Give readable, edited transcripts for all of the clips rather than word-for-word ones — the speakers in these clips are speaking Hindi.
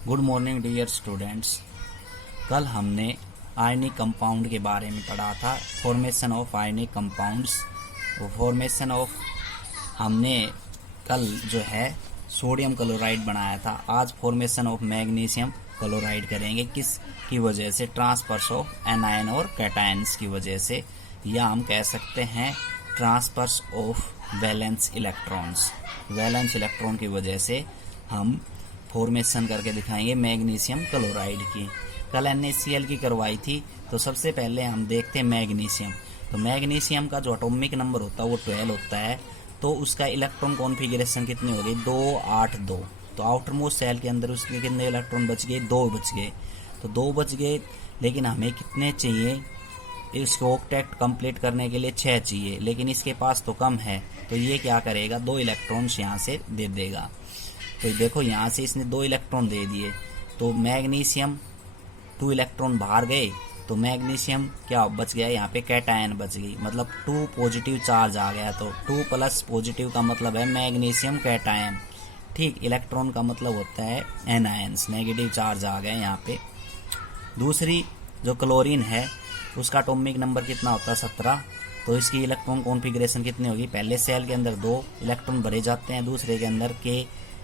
Good morning dear students. कल हमने आयनिक कंपाउंड के बारे में पढ़ा था, formation of ionic compounds. Formation of हमने कल जो है सोडियम क्लोराइड बनाया था। आज फॉर्मेशन ऑफ मैग्नीशियम क्लोराइड करेंगे। किस की वजह से? ट्रांसफर्स ऑफ एनायन और कैटायंस की वजह से, या हम कह सकते हैं transfers of valence electrons. Valence electron की वजह से हम फॉर्मेशन करके दिखाएंगे मैग्नीशियम क्लोराइड की। कल NaCl की करवाई थी, तो सबसे पहले हम देखते हैं मैग्नीशियम। तो मैग्नीशियम का जो एटॉमिक नंबर होता है वो 12 होता है। तो उसका इलेक्ट्रॉन कॉन्फ़िगरेशन कितनी हो गई? 2 8 2। तो आउटर मोस्ट सेल के अंदर उसके कितने इलेक्ट्रॉन बच गए? 2 बच गए। तो 2 बच गए, लेकिन हमें कितने चाहिए? इसको ऑक्टेट कंप्लीट करने के लिए 6 चाहिए, लेकिन इसके पास तो कम है। तो ये क्या करेगा? 2 इलेक्ट्रॉन्स यहाँ से दे देगा। तो देखो यहाँ से इसने 2 इलेक्ट्रॉन दे दिए, तो मैग्नीशियम 2 इलेक्ट्रॉन बाहर गए, तो मैग्नीशियम क्या बच गया? यहाँ पे कैटायन बच गई, मतलब 2 पॉजिटिव चार्ज आ गया। तो 2 प्लस पॉजिटिव का मतलब है मैग्नीशियम कैटायन। ठीक, इलेक्ट्रॉन का मतलब होता है एनायंस, नेगेटिव चार्ज आ गए यहाँ पे। दूसरी जो क्लोरीन है उसका एटॉमिक नंबर कितना होता है? 17। तो इसकी इलेक्ट्रॉन कॉन्फ़िगरेशन कितनी होगी? पहले सेल के अंदर 2 इलेक्ट्रॉन भरे जाते हैं, दूसरे के अंदर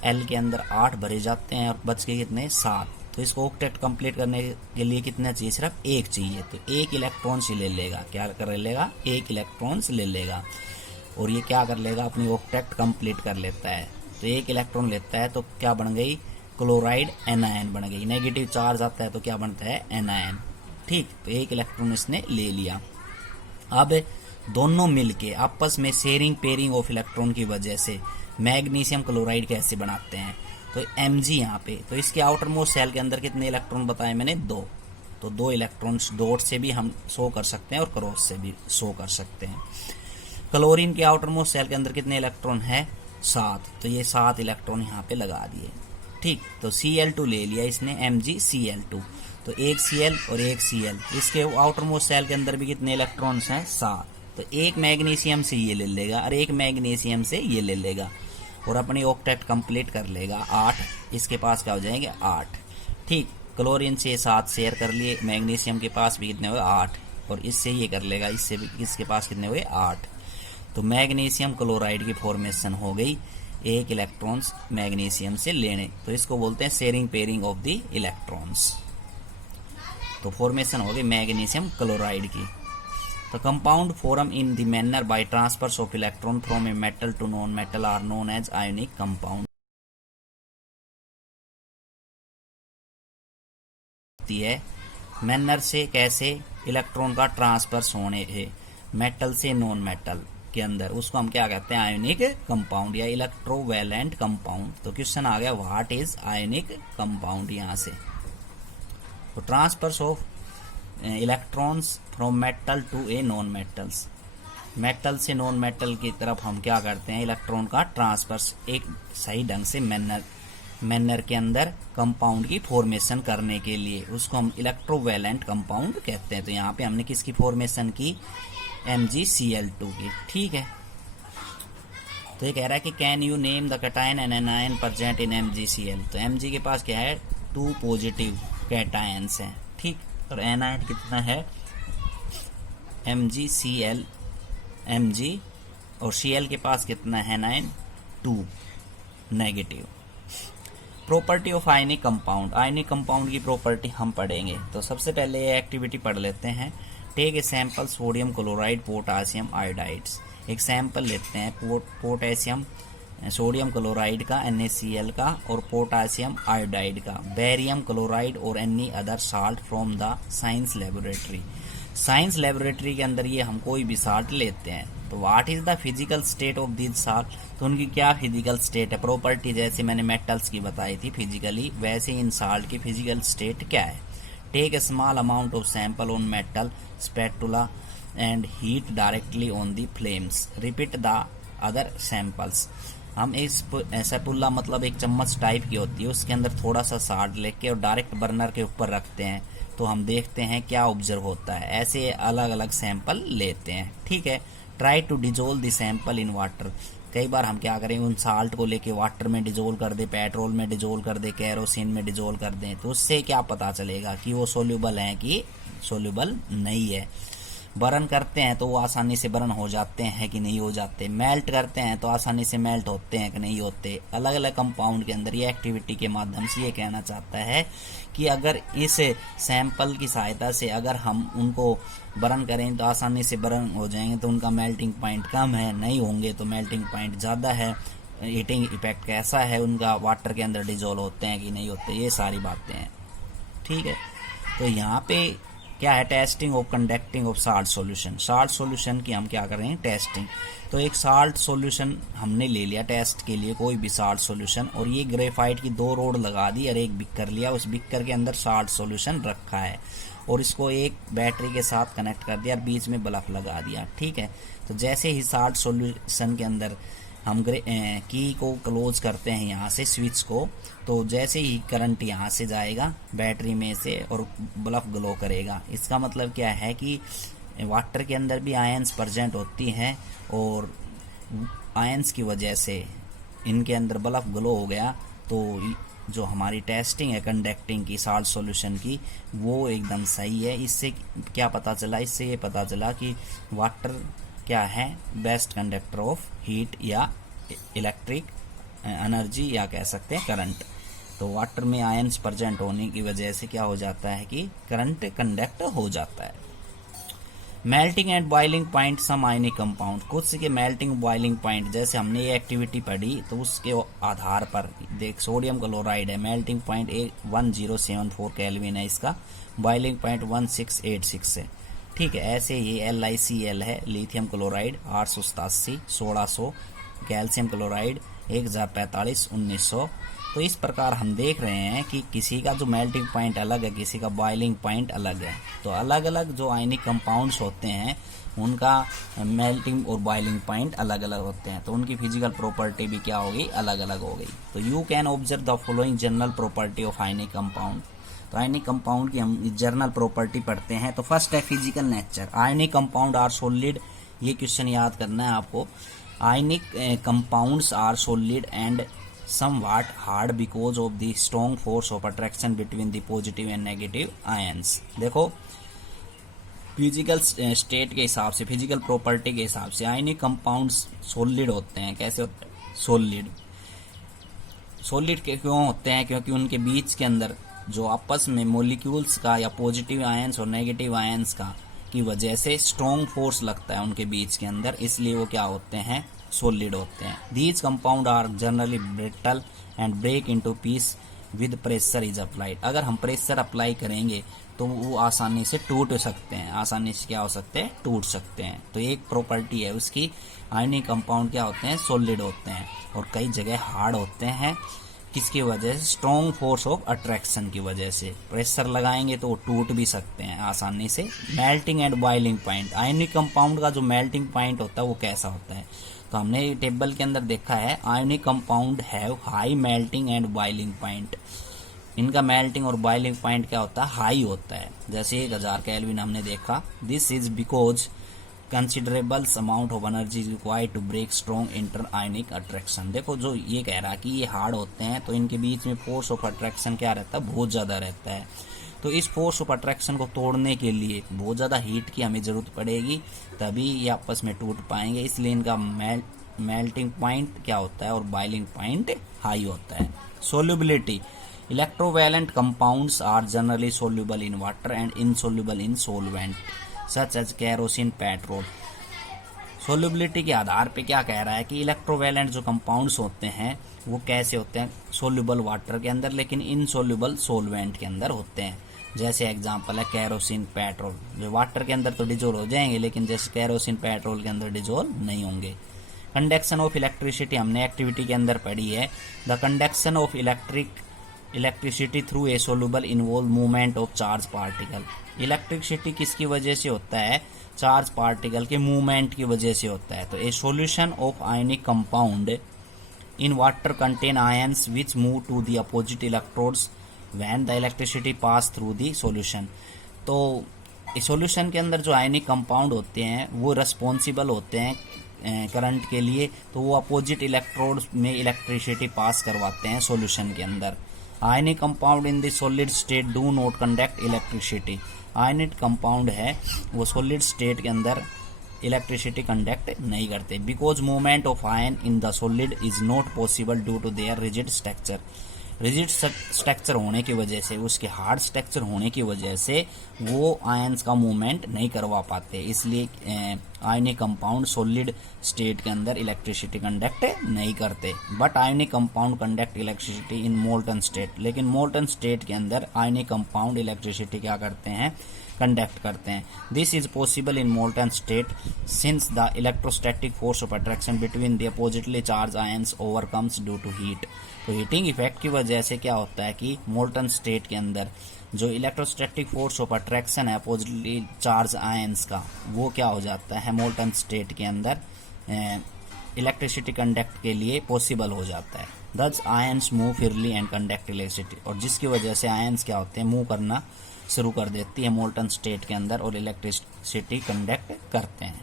Kl के अंदर 8 भरे जाते हैं, और बच के कितने? 7। तो इसको ऑक्टेट कंप्लीट करने के लिए कितना चाहिए? सिर्फ 1 चाहिए। तो 1 इलेक्ट्रॉन से ले लेगा। क्या कर लेगा? 1 इलेक्ट्रॉन ले लेगा, और ये क्या कर लेगा? अपनी ऑक्टेट कंप्लीट कर लेता है। तो 1 इलेक्ट्रॉन लेता है, तो क्या बन गई? क्लोराइड एनायन बन गई। नेगेटिव चार्ज आता है तो क्या बनता है? एनायन। ठीक, तो 1 इलेक्ट्रॉन इसने ले लिया। अब दोनों मिलके आपस में शेयरिंग पेयरिंग ऑफ इलेक्ट्रॉन की वजह से मैग्नीशियम क्लोराइड कैसे बनाते हैं? तो Mg यहाँ पे, तो इसके आउटर मोस्ट सेल के अंदर कितने इलेक्ट्रॉन बताए मैंने? 2। तो 2 इलेक्ट्रॉन्स डॉट से भी हम शो कर सकते हैं और क्रॉस से भी शो कर सकते हैं। क्लोरीन के आउटर मोस्ट सेल के अंदर कितने इलेक्ट्रॉन है? 7। तो ये 7 इलेक्ट्रॉन यहाँ पे लगा दिए। ठीक, तो Cl2 ले लिया इसने, MgCl2। तो एक Cl और एक Cl। इसके आउटर मोस्ट सेल के अंदर भी कितने इलेक्ट्रॉन्स हैं? 7। तो एक मैग्नीशियम से ये ले लेगा और एक मैग्नीशियम से ये ले लेगा, और अपनी ऑक्टेट कंप्लीट कर लेगा। 8 इसके पास क्या हो जाएंगे? 8। ठीक, क्लोरीन से 7 शेयर कर लिए, मैग्नीशियम के पास भी कितने हुए? 8, और इससे ये कर लेगा, इससे भी इसके पास कितने हुए? 8। तो मैग्नीशियम क्लोराइड की फॉर्मेशन हो गई 1 इलेक्ट्रॉन्स मैग्नीशियम से लेने। तो इसको बोलते हैं sharing pairing of the electrons. तो फॉर्मेशन हो गई मैग्नीशियम क्लोराइड की। The compound formed in the manner by transfers of electron from a metal to non-metal are known as ionic compound. Manner से कैसे इलेक्ट्रॉन का ट्रांसफर होने है मेटल से नॉन मेटल के अंदर, उसको हम क्या कहते हैं? आयोनिक कंपाउंड या इलेक्ट्रोवैलेंट कंपाउंड। तो क्वेश्चन आ गया व्हाट इज आयोनिक कंपाउंड यहाँ से। तो transfers of electrons from metal to a non metals, metal से नॉन मेटल की तरफ हम क्या करते हैं? इलेक्ट्रॉन का ट्रांसफर्स एक सही ढंग से मैनर के अंदर कंपाउंड की फॉर्मेशन करने के लिए, उसको हम इलेक्ट्रोवैलेंट कंपाउंड कहते हैं। तो यहाँ पे हमने किसकी फॉर्मेशन की? MgCl2 की। ठीक है, तो ये कह रहा है कि can you name the cation and anion present in MgCl। तो Mg के पास क्या है? 2 पॉजिटिव कैटायंस हैं। ठीक, और एनायन कितना है? MgCl Mg, और Cl के पास कितना है? Anion 2 negative. Property of ionic compound, ionic compound की प्रॉपर्टी हम पढ़ेंगे। तो सबसे पहले ये एक्टिविटी पढ़ लेते हैं। Take a sample sodium chloride potassium iodides. एक सैंपल लेते हैं पोटेशियम सोडियम क्लोराइड का, NaCl का, और पोटासियम आयोडाइड का, बेरियम क्लोराइड और any other salt from the science laboratory. Science laboratory के अंदर ये हम कोई भी साल्ट लेते हैं। तो what is the physical state of this salt? तो उनकी क्या फिजिकल स्टेट है? प्रॉपर्टी जैसे मैंने मेटल्स की बताई थी फिजिकली, वैसे इन साल्ट की फिजिकल स्टेट क्या है? Take a small amount of sample on metal spatula and heat directly on the flames, repeat the other samples. हम इस स्पैटुला मतलब एक चम्मच टाइप की होती है, उसके अंदर थोड़ा सा साल्ट लेके और डायरेक्ट बर्नर के ऊपर रखते हैं, तो हम देखते हैं क्या ऑब्जर्व होता है। ऐसे अलग अलग सैंपल लेते हैं। ठीक है, try to dissolve the sample in water. कई बार हम क्या करें, उन साल्ट को लेके वाटर में डिजोल्व कर दे, पेट्रोल में डिजोल्व कर दे, केरोसिन में डिजोल्व कर दें, तो उससे क्या पता चलेगा कि वो सोल्यूबल है कि सोल्यूबल नहीं है। बर्न करते हैं तो वो आसानी से बर्न हो जाते हैं कि नहीं हो जाते, मेल्ट करते हैं तो आसानी से मेल्ट होते हैं कि नहीं होते। अलग अलग कंपाउंड के अंदर ये एक्टिविटी के माध्यम से ये कहना चाहता है कि अगर इस सैंपल की सहायता से अगर हम उनको बर्न करें तो आसानी से बर्न हो जाएंगे, तो उनका मेल्टिंग पॉइंट कम है, नहीं होंगे तो मेल्टिंग पॉइंट ज़्यादा है, हीटिंग इफेक्ट कैसा है, उनका वाटर के अंदर डिजोल्व होते हैं कि नहीं होते, ये सारी बातें हैं। ठीक है, तो यहाँ पे क्या है, testing of conducting of salt solution. Salt solution की हम क्या कर रहे हैं, टेस्टिंग। तो एक साल्ट सॉल्यूशन हमने ले लिया टेस्ट के लिए, कोई भी साल्ट सॉल्यूशन, और ये ग्रेफाइट की 2 रोड लगा दी और एक बिक्कर लिया, उस बिक्कर के अंदर साल्ट सॉल्यूशन रखा है और इसको एक बैटरी के साथ कनेक्ट कर दिया और बीच में बल्ब लगा दिया। ठीक है, तो जैसे ही साल्ट सॉल्यूशन के अंदर हम की को क्लोज करते हैं यहाँ से स्विच को, तो जैसे ही करंट यहाँ से जाएगा बैटरी में से और बल्ब ग्लो करेगा। इसका मतलब क्या है कि वाटर के अंदर भी आयंस प्रेजेंट होती हैं और आयंस की वजह से इनके अंदर बल्ब ग्लो हो गया, तो जो हमारी टेस्टिंग है कंडक्टिंग की साल्ट सॉल्यूशन की वो एकदम सही है। इससे क्या पता चला, इससे ये पता चला कि वाटर क्या है, बेस्ट कंडक्टर ऑफ हीट या इलेक्ट्रिक एनर्जी या कह सकते हैं करंट। तो वाटर में आयंस प्रेजेंट होने की वजह से क्या हो जाता है कि करंट कंडक्ट हो जाता है। Melting and boiling point some ionic compound, कुछ के मेल्टिंग बॉइलिंग पॉइंट, जैसे हमने ये एक्टिविटी पढ़ी तो उसके आधार पर देख, सोडियम क्लोराइड है, मेल्टिंग पॉइंट 1074 केल्विन है इसका, बॉइलिंग पॉइंट 1686 है। ठीक है, ऐसे ही LiCl है, लिथियम क्लोराइड 887, 1600, कैल्शियम क्लोराइड 1045, 1900। तो इस प्रकार हम देख रहे हैं कि किसी का जो मेल्टिंग पॉइंट अलग है, किसी का बॉइलिंग पॉइंट अलग है। तो अलग अलग जो आयनिक कंपाउंड्स होते हैं उनका मेल्टिंग और बॉइलिंग पॉइंट अलग अलग होते हैं, तो उनकी फिजिकल प्रॉपर्टी भी क्या होगी, अलग अलग हो गई। तो you can observe the following general property of ionic compound. तो आयनिक कंपाउंड की हम जनरल प्रॉपर्टी पढ़ते हैं। तो फर्स्ट है physical nature, ionic compound are solid, ये क्वेश्चन याद करना है आपको। Ionic compounds are solid and somewhat hard because of the strong force of attraction between the positive and negative ions। देखो फिजिकल स्टेट के हिसाब से, फिजिकल प्रॉपर्टी के हिसाब से आयनिक कंपाउंड्स सॉलिड होते हैं। कैसे होते हैं, सॉलिड। सॉलिड क्यों होते हैं, क्योंकि उनके बीच के अंदर जो आपस में मॉलिक्यूल्स का या पॉजिटिव आयंस और नेगेटिव आयंस का की वजह से स्ट्रॉन्ग फोर्स लगता है उनके बीच के अंदर, इसलिए वो क्या होते हैं, सॉलिड होते हैं। These compound are generally brittle and break into piece with pressure is applied. अगर हम प्रेशर अप्लाई करेंगे तो वो आसानी से टूट सकते हैं, आसानी से क्या हो सकते हैं, टूट सकते हैं। तो एक प्रॉपर्टी है उसकी, आयनिक कंपाउंड क्या होते हैं, सॉलिड होते हैं और कई जगह हार्ड होते हैं। किसकी वजह से, स्ट्रॉन्ग फोर्स ऑफ अट्रैक्शन की वजह से। प्रेशर लगाएंगे तो वो टूट भी सकते हैं आसानी से। Melting and boiling point, ionic compound का जो मेल्टिंग पॉइंट होता है वो कैसा होता है, तो हमने टेबल के अंदर देखा है ionic compound have high melting and boiling point. इनका मेल्टिंग और बॉइलिंग पॉइंट क्या होता है, हाई होता है, जैसे 1000 केल्विन हमने देखा। This is because considerable amount of energy required to break strong interionic attraction. देखो जो ये कह रहा है कि ये हार्ड होते हैं तो इनके बीच में फोर्स ऑफ अट्रैक्शन क्या रहता है, बहुत ज्यादा रहता है। तो इस फोर्स ऑफ अट्रैक्शन को तोड़ने के लिए बहुत ज़्यादा हीट की हमें ज़रूरत पड़ेगी, तभी ये आपस में टूट पाएंगे। इसलिए इनका मेल्टिंग पॉइंट क्या होता है और बॉइलिंग पॉइंट हाई होता है। Solubility, electrovalent compounds are generally soluble in water and insoluble in solvent such as kerosene, petrol. Solubility के आधार पे क्या कह रहा है कि इलेक्ट्रोवैलेंट जो कंपाउंड्स होते हैं वो कैसे होते हैं, सोल्यूबल वाटर के अंदर लेकिन इनसोल्यूबल सोलवेंट के अंदर होते हैं। जैसे एग्जांपल है केरोसिन, पेट्रोल, जो वाटर के अंदर तो डिजोल्व हो जाएंगे लेकिन जैसे केरोसिन पेट्रोल के अंदर डिजोल्व नहीं होंगे। कंडक्शन ऑफ इलेक्ट्रिसिटी हमने एक्टिविटी के अंदर पढ़ी है। The conduction of electricity through a soluble involve movement of charge particle. Electricity किसकी वजह से होता है, चार्ज पार्टिकल के मूवमेंट की वजह से होता है। तो a solution of ionic compound in water contain ions which move to the opposite electrodes when the electricity pass through the solution. तो इस सॉल्यूशन के अंदर जो आयनिक कंपाउंड होते हैं वो रिस्पॉन्सिबल होते हैं करंट के लिए, तो वो अपोजिट इलेक्ट्रोड में इलेक्ट्रिसिटी पास करवाते हैं सॉल्यूशन के अंदर। आयनिक compound in the solid state do not conduct electricity. Ionic compound है वो सॉलिड स्टेट के अंदर इलेक्ट्रिसिटी कंडक्ट नहीं करते, because movement of ion in the solid is not possible due to their rigid structure. Rigid structure होने की वजह से, उसके हार्ड स्ट्रक्चर होने की वजह से वो आयंस का मूवमेंट नहीं करवा पाते, इसलिए आयनिक कंपाउंड सॉलिड स्टेट के अंदर इलेक्ट्रिसिटी कंडक्ट नहीं करते। But ionic compound conduct electricity in molten state. लेकिन मोल्टन स्टेट के अंदर आयनिक कंपाउंड इलेक्ट्रिसिटी क्या करते हैं, कंडक्ट करते हैं। This is possible in molten state since the electrostatic force of attraction between the oppositely charge ions overcomes due to heat. तो हीटिंग इफेक्ट की वजह से क्या होता है कि मोल्टन स्टेट के अंदर जो इलेक्ट्रोस्टैटिक फोर्स ऑफ अट्रैक्शन है अपोजिटली चार्ज आयंस का, वो क्या हो जाता है मोल्टन स्टेट के अंदर इलेक्ट्रिसिटी कंडक्ट के लिए पॉसिबल हो जाता है। दस ions move freely and conduct electricity, और जिसकी वजह से आयंस क्या होते हैं, मूव करना शुरू कर देती है मोल्टन स्टेट के अंदर और इलेक्ट्रिसिटी कंडक्ट करते हैं।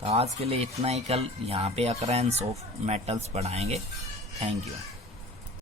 तो आज के लिए इतना ही, कल यहाँ पे अकरेंस ऑफ मेटल्स पढ़ाएंगे। Thank you.